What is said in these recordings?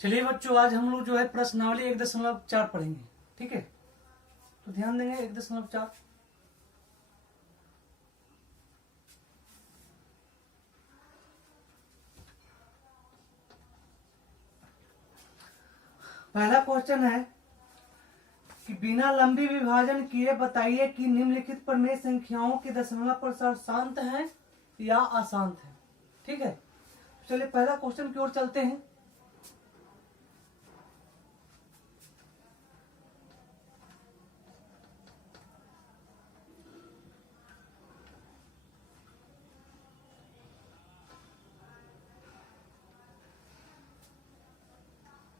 चलिए बच्चों, आज हम लोग जो है प्रश्नावली 1.4 पढ़ेंगे। ठीक है, तो ध्यान देंगे 1.4। पहला क्वेश्चन है कि बिना लंबी विभाजन किए बताइए कि निम्नलिखित प्रमेय संख्याओं के दशमलव प्रसार शांत है या अशांत है। ठीक है, चलिए पहला क्वेश्चन की ओर चलते हैं।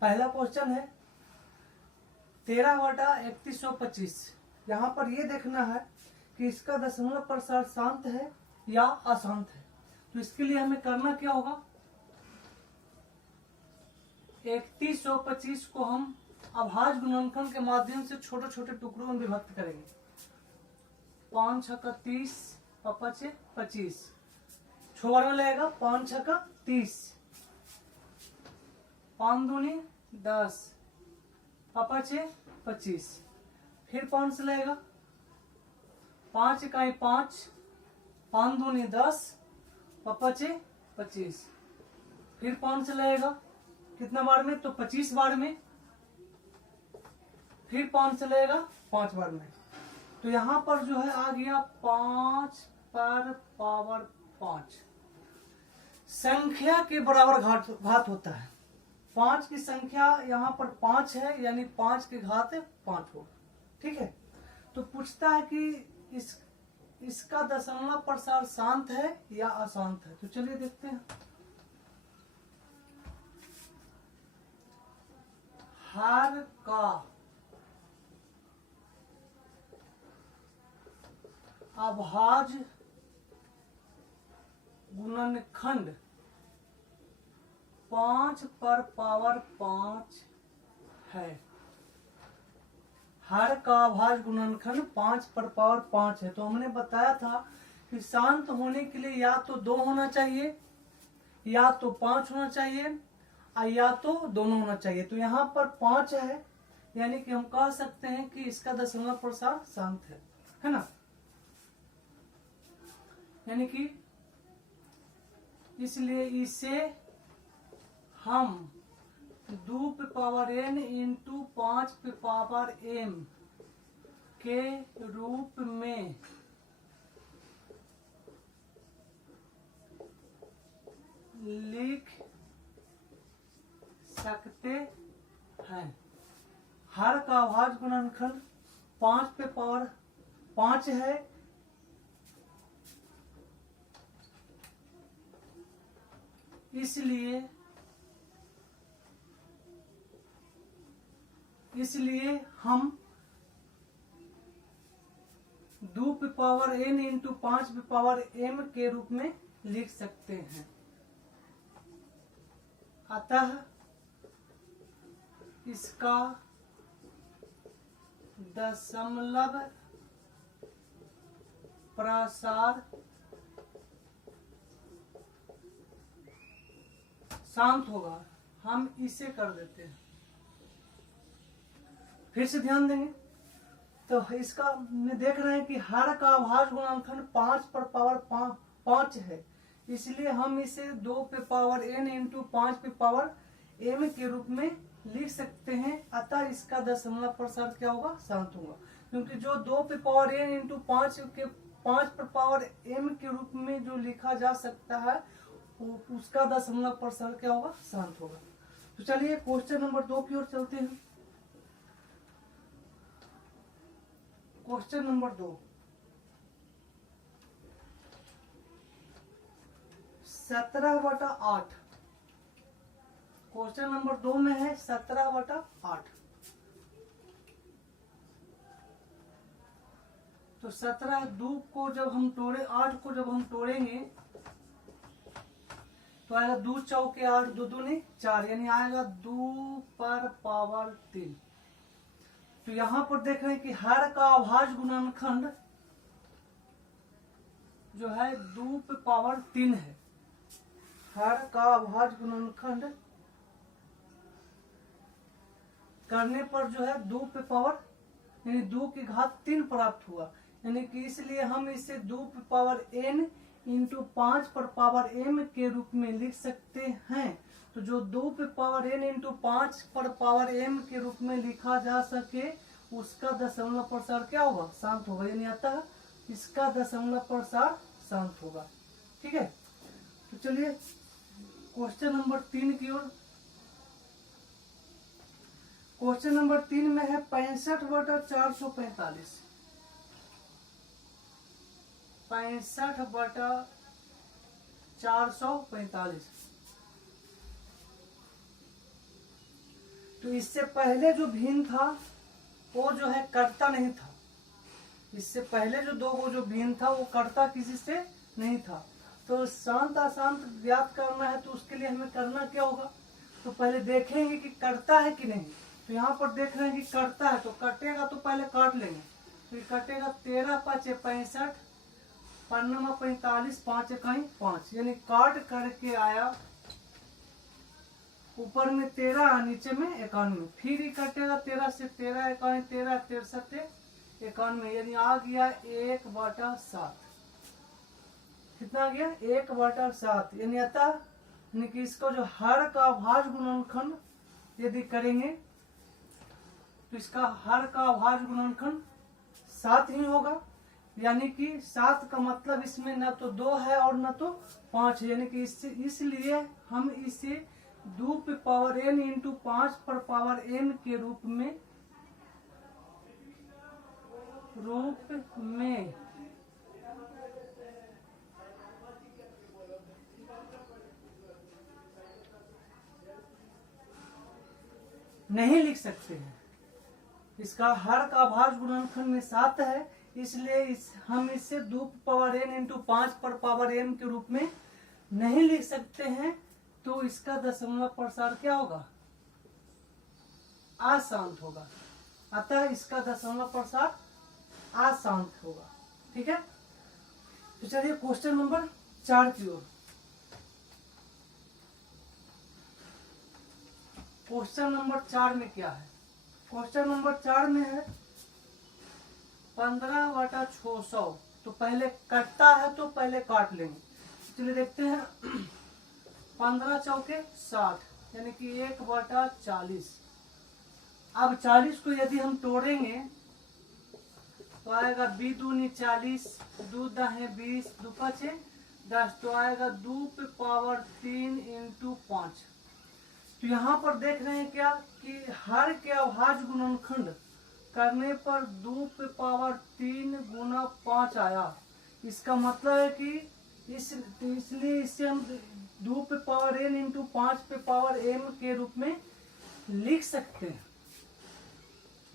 पहला क्वेश्चन है 13/3125। यहाँ पर ये देखना है कि इसका दशमलव प्रसार शांत है या अशांत है। तो इसके लिए हमें करना क्या होगा, 3125 को हम अभाज्य गुणनखंड के माध्यम से छोटे छोटे टुकड़ों में विभक्त करेंगे। 5 छक्का 30, पपच 25, छोड़ में लगेगा 5 छक्का 30, 5 दूनी 10, पपच 25, फिर 5 से लगेगा 5 इकाई 5, 5 दूनी 10, पपच 25, फिर 5 से लगेगा कितना बार में, तो 25 बार में, फिर 5 से लगेगा 5 बार में। तो यहाँ पर जो है आ गया 5 पर पावर 5। संख्या के बराबर घात होता है। 5 की संख्या यहाँ पर 5 है, यानी 5 के घात 5 होगा। ठीक है, तो पूछता है कि इसका दशमलव प्रसार शांत है या अशांत है। तो चलिए देखते हैं। हर का अभाज्य गुणनखंड 5 पर पावर 5 है। हर का अभाज्य गुणनखंड 5 पर पावर 5 है। तो हमने बताया था कि शांत होने के लिए या तो 2 होना चाहिए, या तो 5 होना चाहिए, या तो दोनों होना चाहिए। तो यहाँ पर 5 है, यानी कि हम कह सकते हैं कि इसका दशमलव प्रसार शांत है ना। यानी कि इसलिए इसे हम 2 पे पावर n इंटू 5 पे पावर m के रूप में लिख सकते हैं। हर का अभाज्य गुणनखंड 5 पे पावर 5 है, इसलिए हम 2 पे पावर n इंटू 5 पे पावर m के रूप में लिख सकते हैं। अतः इसका दशमलव प्रसार शांत होगा। हम इसे कर देते हैं, फिर से ध्यान देंगे। तो इसका में देख रहे हैं कि हर का अभाज्य गुणनखंड 5 पर पावर 5 है, इसलिए हम इसे 2 पे पावर n इंटू 5 पे पावर m के रूप में लिख सकते हैं। अतः इसका दशमलव प्रसार क्या होगा, शांत होगा। क्योंकि जो 2 पे पावर n इंटू 5 पर पावर m के रूप में जो लिखा जा सकता है, उसका दशमलव प्रसार क्या होगा, शांत होगा। तो चलिए क्वेश्चन नंबर 2 की ओर चलते हैं। Question number 2, 17/8। क्वेश्चन नंबर 2 में है 17/8। तो 17 2 को जब हम तोड़े, 8 को जब हम तोड़ेंगे तो आएगा 2 चौके 8, 2 दूनी 4, यानी आएगा 2 पर पावर 3। तो यहाँ पर देख रहे हैं कि हर का अभाज्य गुणनखंड जो है 2 पे पावर 3 है। हर का अभाज्य गुणनखंड करने पर जो है 2 पे पावर यानी 2 की घात 3 प्राप्त हुआ। यानी कि इसलिए हम इसे 2 पे पावर n इंटू 5 पर पावर m के रूप में लिख सकते हैं। तो जो 2 पे पावर n इंटू 5 पर पावर m के रूप में लिखा जा सके उसका दशमलव प्रसार क्या होगा, शांत होगा। यानी अतः इसका दशमलव प्रसार शांत होगा। ठीक है, तो चलिए क्वेश्चन नंबर 3 की ओर। क्वेश्चन नंबर 3 में है 65/445। 65/445। तो इससे पहले जो भिन्न था वो जो है कर्ता नहीं था। इससे पहले जो दो वो जो भिन्न था वो कर्ता किसी से नहीं था। तो शांत अशांत ज्ञात करना है तो उसके लिए हमें करना क्या होगा, तो पहले देखेंगे कि कर्ता है कि नहीं। तो यहाँ पर देख रहे हैं कि कर्ता है, तो कटेगा तो पहले काट लेंगे। तो कटेगा 13 × 5 = 65, 5 × 45, 5 × 5 यानी काट करके आया ऊपर में 13 नीचे में 91। फिर ही कटेगा 13 से 13 × 13 63 91 यानी आ गया 1/7। कितना आ गया 1/7। यानी अतः यानी कि इसको जो हर का अभाज्य गुणनखंड यदि करेंगे तो इसका हर का अभाज्य गुणनखंड 7 ही होगा। यानी कि 7 का मतलब इसमें न तो 2 है और न तो 5 है। यानी कि इसलिए हम इसे 2 पे पावर n इंटू 5 पर पावर m के रूप में नहीं लिख सकते हैं। इसका हर का अभाज्य गुणनखंड में 7 है, इसलिए हम इसे 2 पे पावर n इंटू 5 पर पावर m के रूप में नहीं लिख सकते हैं। तो इसका दशमलव प्रसार क्या होगा, अशांत होगा। अतः इसका दशमलव प्रसार अशांत होगा। ठीक है, तो चलिए क्वेश्चन नंबर 4 की ओर। क्वेश्चन नंबर 4 में क्या है, क्वेश्चन नंबर 4 में है 15/600। तो पहले कटता है तो पहले काट लेंगे। चलिए देखते हैं 15 चौके 60 यानी कि 1/40। अब 40 को यदि हम तोड़ेंगे तो आएगा 2 दूनी 40, 2 दाहें 20, 2 5 10। तो आएगा 2 पे पावर 3 इंटू 5। तो यहाँ पर देख रहे हैं क्या कि हर के अभाज्य गुणनखंड करने पर 2 पे पावर 3 गुना 5 आया। इसका मतलब है कि इसलिए इसे हम 2 पे पावर n इंटू 5 पे पावर m के रूप में लिख सकते हैं।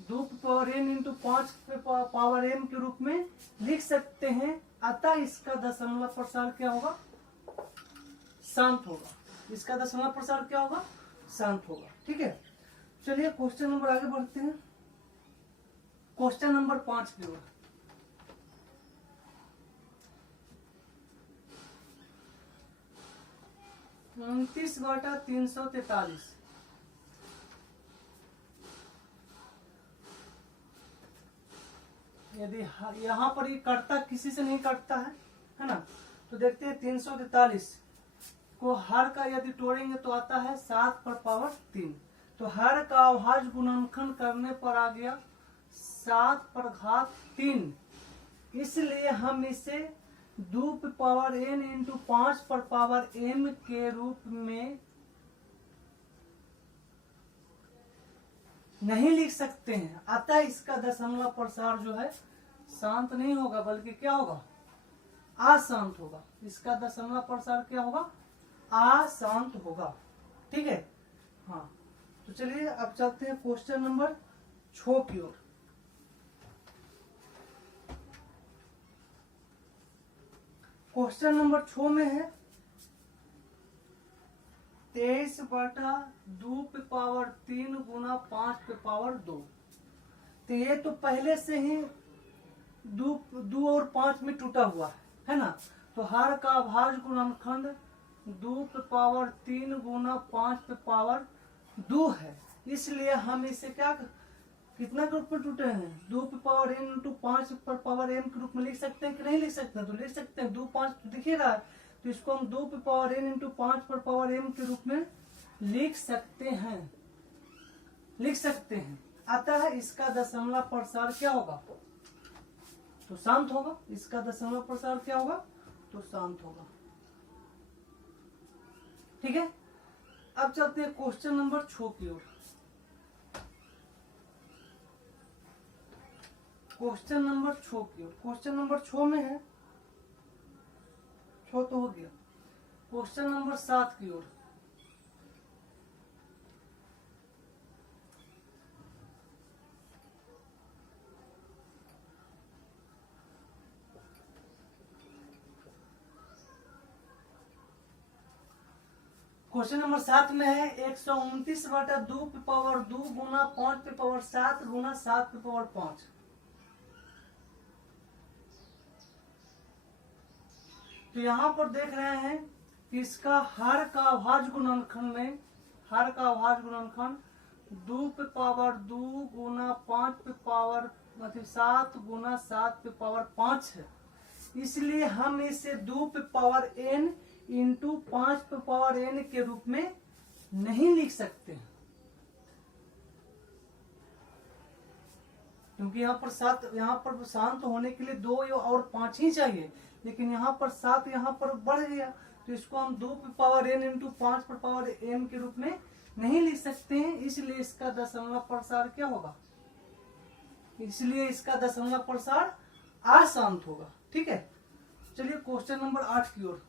2 पे पावर n इंटू 5 पे पावर m के रूप में लिख सकते हैं। अतः इसका दशमलव प्रसार क्या होगा, शांत होगा। इसका दशमलव प्रसार क्या होगा, शांत होगा। ठीक है, चलिए क्वेश्चन नंबर आगे बढ़ते हैं। क्वेश्चन नंबर 5 की ओर। तो 29/343। यदि यहाँ पर ये कटता किसी से नहीं कटता है ना। तो देखते हैं 343 को हर का यदि तोड़ेंगे तो आता है 7 पर पावर 3। तो हर का अभाज्य गुणनखंड करने पर आ गया 7 पर घात 3। इसलिए हम इसे 2 पे पावर n इंटू 5 पर पावर m के रूप में नहीं लिख सकते हैं। अतः इसका दशमलव प्रसार जो है शांत नहीं होगा बल्कि क्या होगा, अशांत होगा। इसका दशमलव प्रसार क्या होगा, अशांत होगा। ठीक है, हाँ। तो चलिए अब चलते हैं क्वेश्चन नंबर 6 की ओर। क्वेश्चन नंबर 6 में है 23/2 पे पावर 3 गुना 5 पे पावर 2। तो ये तो पहले से ही 2 और 5 में टूटा हुआ है ना। तो हर का अभाज्य गुणनखंड 2 पे पावर 3 गुना 5 पे पावर 2 है। इसलिए हम इसे क्या कितना के रूप में टूटे हैं 2 पे पावर n इंटू 5 पर पावर m के रूप में लिख सकते हैं कि नहीं लिख सकते हैं? तो लिख सकते हैं। 2 5 तो दिख ही रहा है, तो इसको हम 2 पे पावर n इंटू 5 पर पावर m के रूप में लिख सकते हैं, लिख सकते हैं। अतः इसका दशमलव प्रसार क्या होगा? तो शांत होगा। इसका दशमलव प्रसार क्या होगा? तो शांत होगा। ठीक है, अब चलते हैं क्वेश्चन नंबर 6 की ओर। क्वेश्चन नंबर 6 की ओर। क्वेश्चन नंबर 6 में है, 6 तो हो गया। क्वेश्चन नंबर 7 की ओर। क्वेश्चन नंबर 7 में है 129 बटा 2 पे पावर 2 गुना 5 पे पावर 7 गुना 7 पे पावर 5। तो यहाँ पर देख रहे हैं कि इसका हर का अभाज्य गुणनखंड में, हर का अभाज्य गुणनखंड 2 पे पावर 2 गुना 5 पे पावर 7 गुना 7 पे पावर 5 है। इसलिए हम इसे 2 पे पावर n इंटू 5 पे पावर n के रूप में नहीं लिख सकते, क्योंकि यहाँ पर 7, यहाँ पर शांत होने के लिए 2 और 5 ही चाहिए, लेकिन यहाँ पर 7 यहाँ पर बढ़ गया, तो इसको हम 2 पे पावर n इंटू 5 पे पावर m के रूप में नहीं लिख सकते हैं। इसलिए इसका दशमलव प्रसार क्या होगा? इसलिए इसका दशमलव प्रसार अशांत होगा। ठीक है, चलिए क्वेश्चन नंबर 8 की ओर।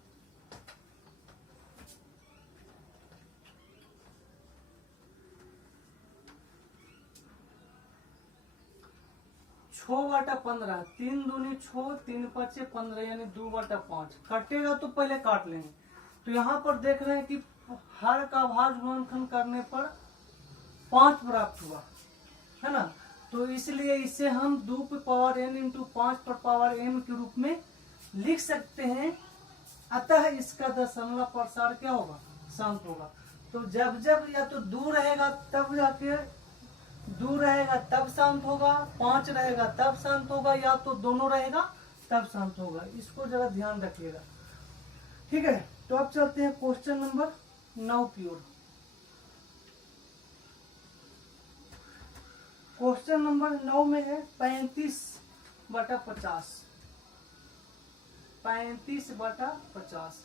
6 बटा 15, 3 दूनी 6, 3 पचे 15 यानी 2 बटा 5। कटेगा तो पहले काट लेंगे। तो यहाँ पर देख रहे हैं कि हर का भाज्य गुणनखंड करने पर 5 प्राप्त हुआ है ना। तो इसलिए इसे हम 2 पे पावर n इंटू 5 पर पावर m के रूप में लिख सकते हैं। अतः इसका दशमलव प्रसार क्या होगा? शांत होगा। तो जब जब या तो दूर रहेगा तब जाके, दूर रहेगा तब शांत होगा, 5 रहेगा तब शांत होगा, या तो दोनों रहेगा तब शांत होगा। इसको जरा ध्यान रखिएगा। ठीक है, तो अब चलते हैं क्वेश्चन नंबर 9 की ओर। क्वेश्चन नंबर 9 में है 35 बटा 50, 35 बटा 50,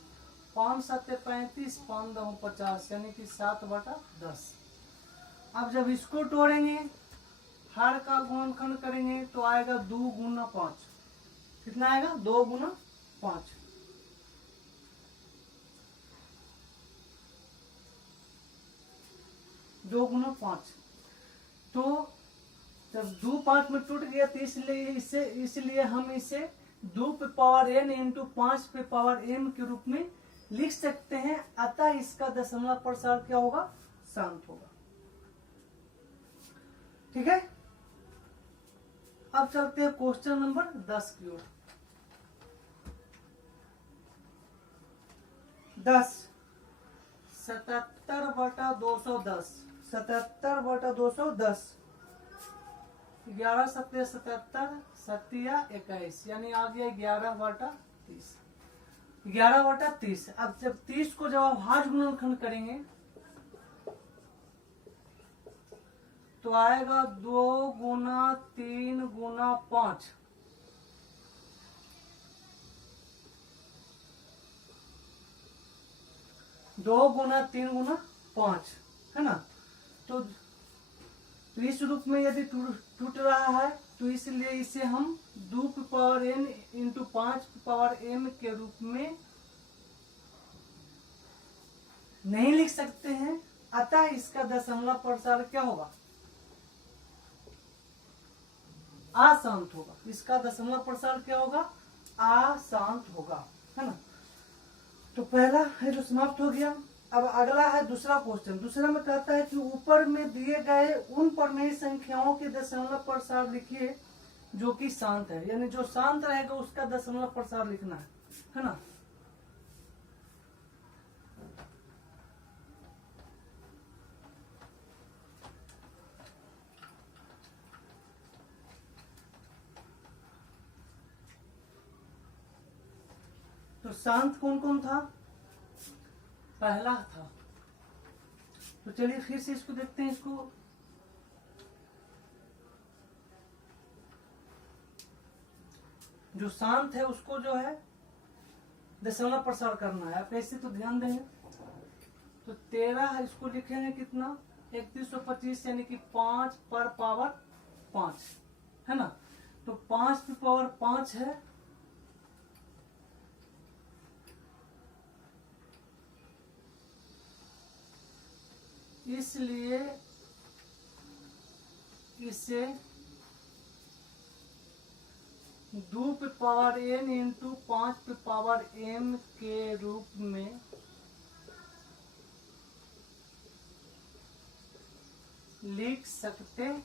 5 7 35, 5 9 50 यानी कि 7 बटा 10। अब जब इसको तोड़ेंगे, हर का गुणनखंड करेंगे तो आएगा 2 गुना 5। कितना आएगा? 2 गुना 5। दो गुना 5। तो जब 2 5 में टूट गया तो इसलिए हम इसे 2 पे पावर n इंटू 5 पे पावर m के रूप में लिख सकते हैं। अतः इसका दशमलव प्रसार क्या होगा? शांत होगा। ठीक है, अब चलते हैं क्वेश्चन नंबर 10 की ओर। 10 77 बटा 210, 77 बटा 210, 11 सत्या 77, सत्या 21 यानी आ गया 11 बटा 30, 11 बटा 30। अब जब 30 को जब आप भाज्य गुणनखंड करेंगे तो आएगा 2 गुना 3 गुना 5, 2 गुना 3 गुना 5 है ना। तो इस रूप में यदि टूट रहा है तो इसलिए इसे हम 2 पे पावर n इंटू 5 पे पावर m के रूप में नहीं लिख सकते हैं। अतः इसका दशमलव प्रसार क्या होगा? अशांत होगा। इसका दशमलव प्रसार क्या होगा? अशांत होगा, है ना। तो पहला है जो समाप्त हो गया। अब अगला है दूसरा क्वेश्चन। दूसरा में कहता है कि ऊपर में दिए गए उन परिमेय संख्याओं के दशमलव प्रसार लिखिए जो कि शांत है, यानी जो शांत रहेगा उसका दशमलव प्रसार लिखना है ना। तो शांत कौन कौन था? पहला था। तो चलिए फिर से इसको देखते हैं। इसको जो शांत है उसको जो है दशमलव प्रसार करना है। आप कैसे, तो ध्यान देंगे तो 13 इसको लिखेंगे कितना, 3125 यानी कि 5 पर पावर 5 है ना। तो 5 पे पावर 5 है, इसलिए इसे 2 पे पावर n इंटू 5 पे पावर m के रूप में लिख सकते हैं।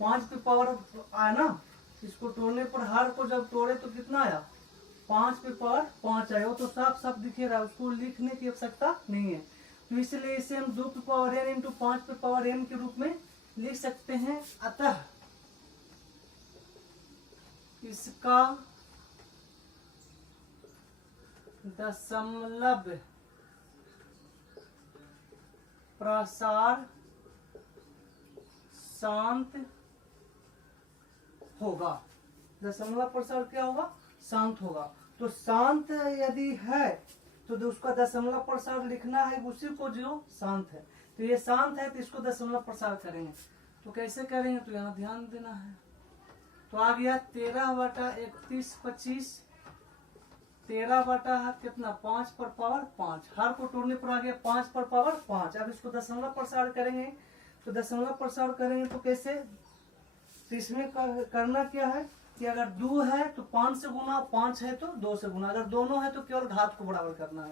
5 पे पावर आया ना, इसको तोड़ने पर हर को जब तोड़े तो कितना आया, 5 पे पावर 5 आया। वो तो साफ साफ दिखे रहा है, उसको लिखने की आवश्यकता नहीं है। तो इसलिए इसे हम 2 पे पावर n इंटू 5 पे पावर m के रूप में लिख सकते हैं। अतः इसका दशमलव प्रसार शांत होगा। दशमलव प्रसार क्या होगा, शांत होगा। तो शांत यदि है तो उसका दशमलव प्रसार लिखना है उसी को जो शांत है। तो ये शांत है तो इसको दशमलव प्रसार करेंगे। तो कैसे करेंगे, तो यहाँ ध्यान देना है। तो आ गया 13/3125, 13 बटा कितना, 5 पर पावर 5। हर को तोड़ने पर आ गया 5 पर पावर 5। अब इसको दशमलव प्रसार करेंगे। तो दशमलव प्रसार करेंगे तो कैसे, तो इसमें करना क्या है कि अगर 2 है तो 5 से गुना, 5 है तो 2 से गुना, अगर दोनों है तो केवल घात को बराबर करना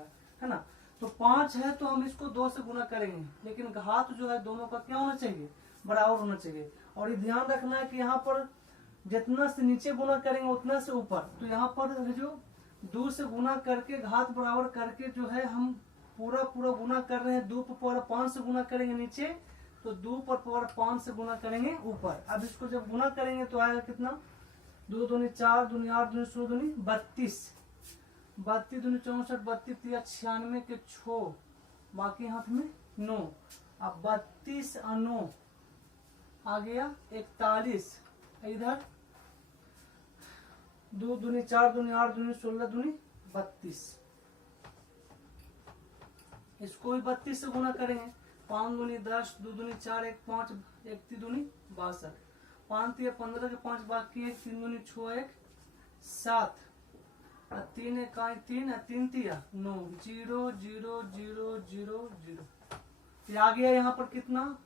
है ना। तो 5 है तो हम इसको 2 से गुना करेंगे, लेकिन घात जो है दोनों का क्या होना चाहिए, बराबर होना चाहिए। और ये ध्यान रखना है कि यहाँ पर जितना से नीचे गुना करेंगे उतना से ऊपर। तो यहाँ पर जो 2 से गुना करके घात बराबर करके जो है हम पूरा गुना कर रहे हैं। 2 पर पावर 5 से गुना करेंगे नीचे, तो 2 पर पावर 5 से गुना करेंगे ऊपर। अब इसको जब गुना करेंगे तो आएगा कितना, 2 दूनी 4, दूनी 8, दूनी 16, दूनी 32, 32 दूनी 64, 32 या 96 के 6, बाकी हाथ में 9। अब 32 और 9 आ गया 41। इधर 2 दूनी 4, दूनी 8, दूनी 16, दूनी 32, इसको भी 32 से गुना करेंगे। 5 दूनी 10, 2 दूनी 4, 1 5, 1 3 दूनी 62, 5 3 15 के 5 बाकी 1, 3 दूनी 6, 1 7, 3 1 3, 3 3 9, 0 0 0 0 0। ये आ गया यहाँ पर कितना,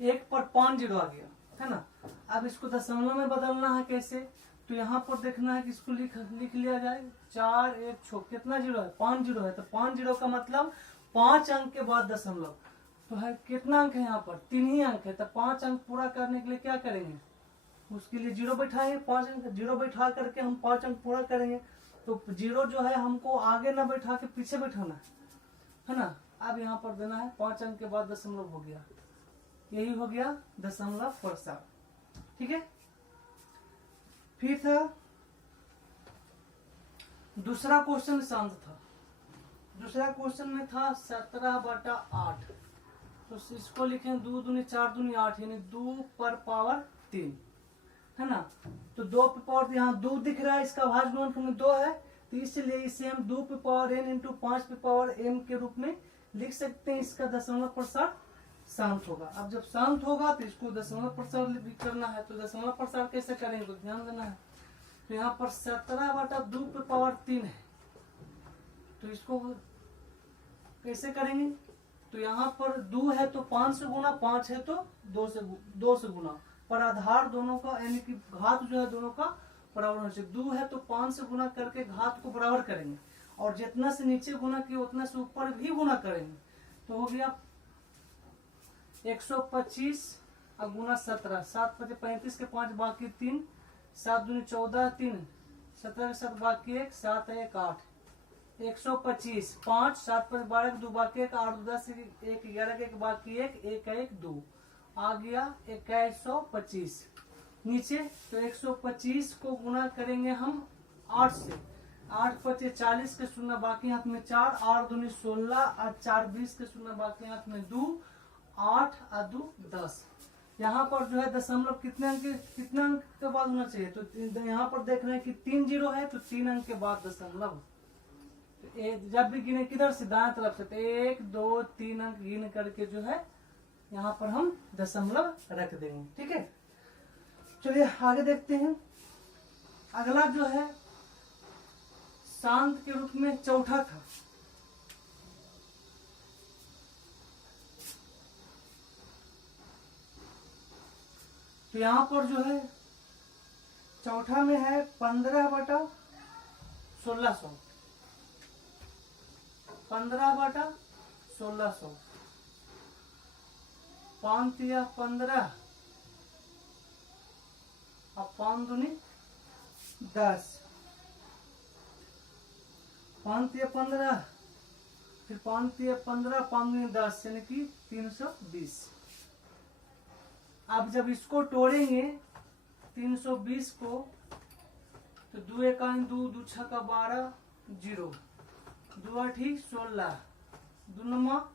1 पर 5 0 आ गया है ना। अब इसको दशमलव में बदलना है कैसे, तो यहाँ पर देखना है कि इसको लिख लिया जाए। 4 1 6 कितना 0 है, 5 0 है। तो 5 0 का मतलब 5 अंक के बाद दशमलव। तो है कितना अंक है यहाँ पर, 3 ही अंक है। तो 5 अंक पूरा करने के लिए क्या करेंगे, उसके लिए 0 बैठाएंगे। 5 अंक 0 बैठा करके हम 5 अंक पूरा करेंगे। तो 0 जो है हमको आगे ना बैठा के पीछे बैठाना है ना। अब यहाँ पर देना है 5 अंक के बाद दशमलव हो गया, यही हो गया दशमलव प्रसार। ठीक है। फिर था दूसरा क्वेश्चन शांत था। दूसरा क्वेश्चन में था 17/8। तो इसको लिखें 2 दूनी 4 दूनी 8 यानी 2 पर पावर 3 है ना। तो 2 पे पावर यहाँ 2 दिख रहा है, इसका भाज्य गुणनफल में 2 है, तो इसलिए इसे हम 2 पे पावर n इंटू 5 पे पावर m के रूप में लिख सकते हैं। इसका दशमलव प्रसार शांत होगा। अब जब शांत होगा तो इसको दशमलव प्रसार भी करना है। तो दशमलव प्रसार कैसे करेंगे, तो ध्यान देना है। तो यहाँ पर 17/2 पे पावर 3 है, तो इसको कैसे करेंगे, तो यहाँ पर 2 है तो 5 से गुना, 5 है तो 2 से गुना, पर आधार दोनों का यानी कि घात जो है दोनों का बराबर होना चाहिए। 2 है तो 5 से गुना करके घात को बराबर करेंगे, और जितना से नीचे गुना किया उतना से ऊपर भी गुना करेंगे। तो हो गया 125 और गुना 17, 7 5 35 के 5 बाकी 3, 7 दूनी 14, 3 17 के 7 बाकी 1, 7 1 8, 125, 5 7 5 12 2 बाकी 1, 8 2 10 1 11 1 बाकी 1, 1 1 2 आ गया 2125। नीचे, तो 125 को गुना करेंगे हम 8 से। 8 पचे 40 के शून्य बाकी हाथ में 4, 8 दूनी 16 और 4 20 के शून्य बाकी हाथ में 2, 8 और 2 10। यहाँ पर जो है दशमलव कितने अंक के बाद होना चाहिए, तो यहाँ पर देख रहे हैं कि 3 जीरो है, तो 3 अंक के बाद दशमलव। जब भी गिने किधर से, दाएं तरफ से, तो 1 2 3 अंक गिन करके जो है यहाँ पर हम दशमलव रख देंगे। ठीक है, चलिए आगे देखते हैं। अगला जो है शांत के रूप में चौथा था। तो यहाँ पर जो है चौथा में है 15/1600, 15/1600, 5 या 15 और 5 दूनी 10, 5 या 15, फिर 5 या 15, 5 दूनी 10 यानी कि 320। अब जब इसको तोड़ेंगे 320 को, तो 2 एकान 2, 2 छक्का 12, 0, 2 आठी 16, 2 नमा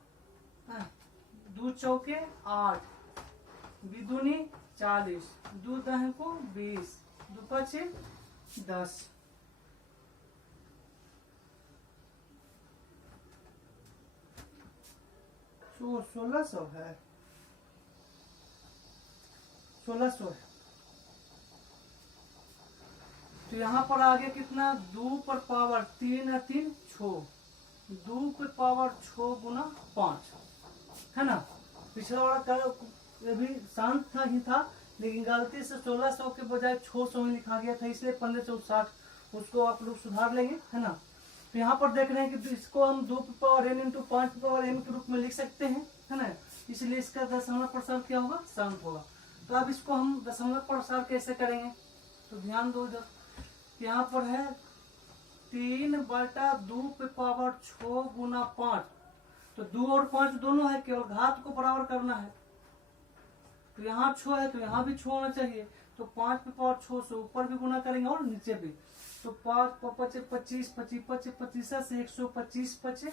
2 चौके 8, 2 दूनी 40, 2 दह को 20, 2 पचे 10। तो 1600 है, 1600 है। तो यहाँ पर आ गया कितना, 2 पर पावर 3 और 3 6, 2 पर पावर 6 गुना 5, है ना। पिछला वाला ये भी शांत था ही था, लेकिन गलती से 1600 के बजाय 600 ही लिखा गया था, इसलिए 15 4 60, उसको आप लोग सुधार लेंगे, है ना। तो यहाँ पर देख रहे हैं कि इसको हम 2 पे पावर n इंटू 5 पे पावर n के रूप में लिख सकते हैं, है ना। इसलिए इसका दशमलव प्रसार क्या होगा, शांत होगा। तो अब इसको हम दशमलव प्रसार कैसे करेंगे, तो ध्यान दो इधर। यहाँ पर है 3/2 पे पावर 6 गुना 5, तो 2 और 5 दोनों है, केवल घात को बराबर करना है। तो यहाँ 6 है, तो यहाँ भी 6 होना चाहिए। तो 5 पे पावर 6 से ऊपर भी गुना करेंगे और नीचे भी। तो 5 पचे 25, 25 पचे 25 से 125 पचे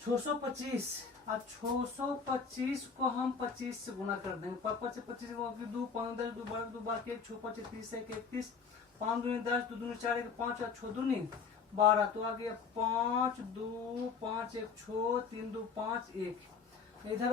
625, और 625 को हम 25 से गुना कर देंगे। 5 25 2 5 10 2 12 2 बाकी 6 5 30 1 31, 5 दूनी 10, 2 दूनी 4 1 5 और 6 दूनी 12। तो आ गया 5 2 5 1 6 3 2 5 1। इधर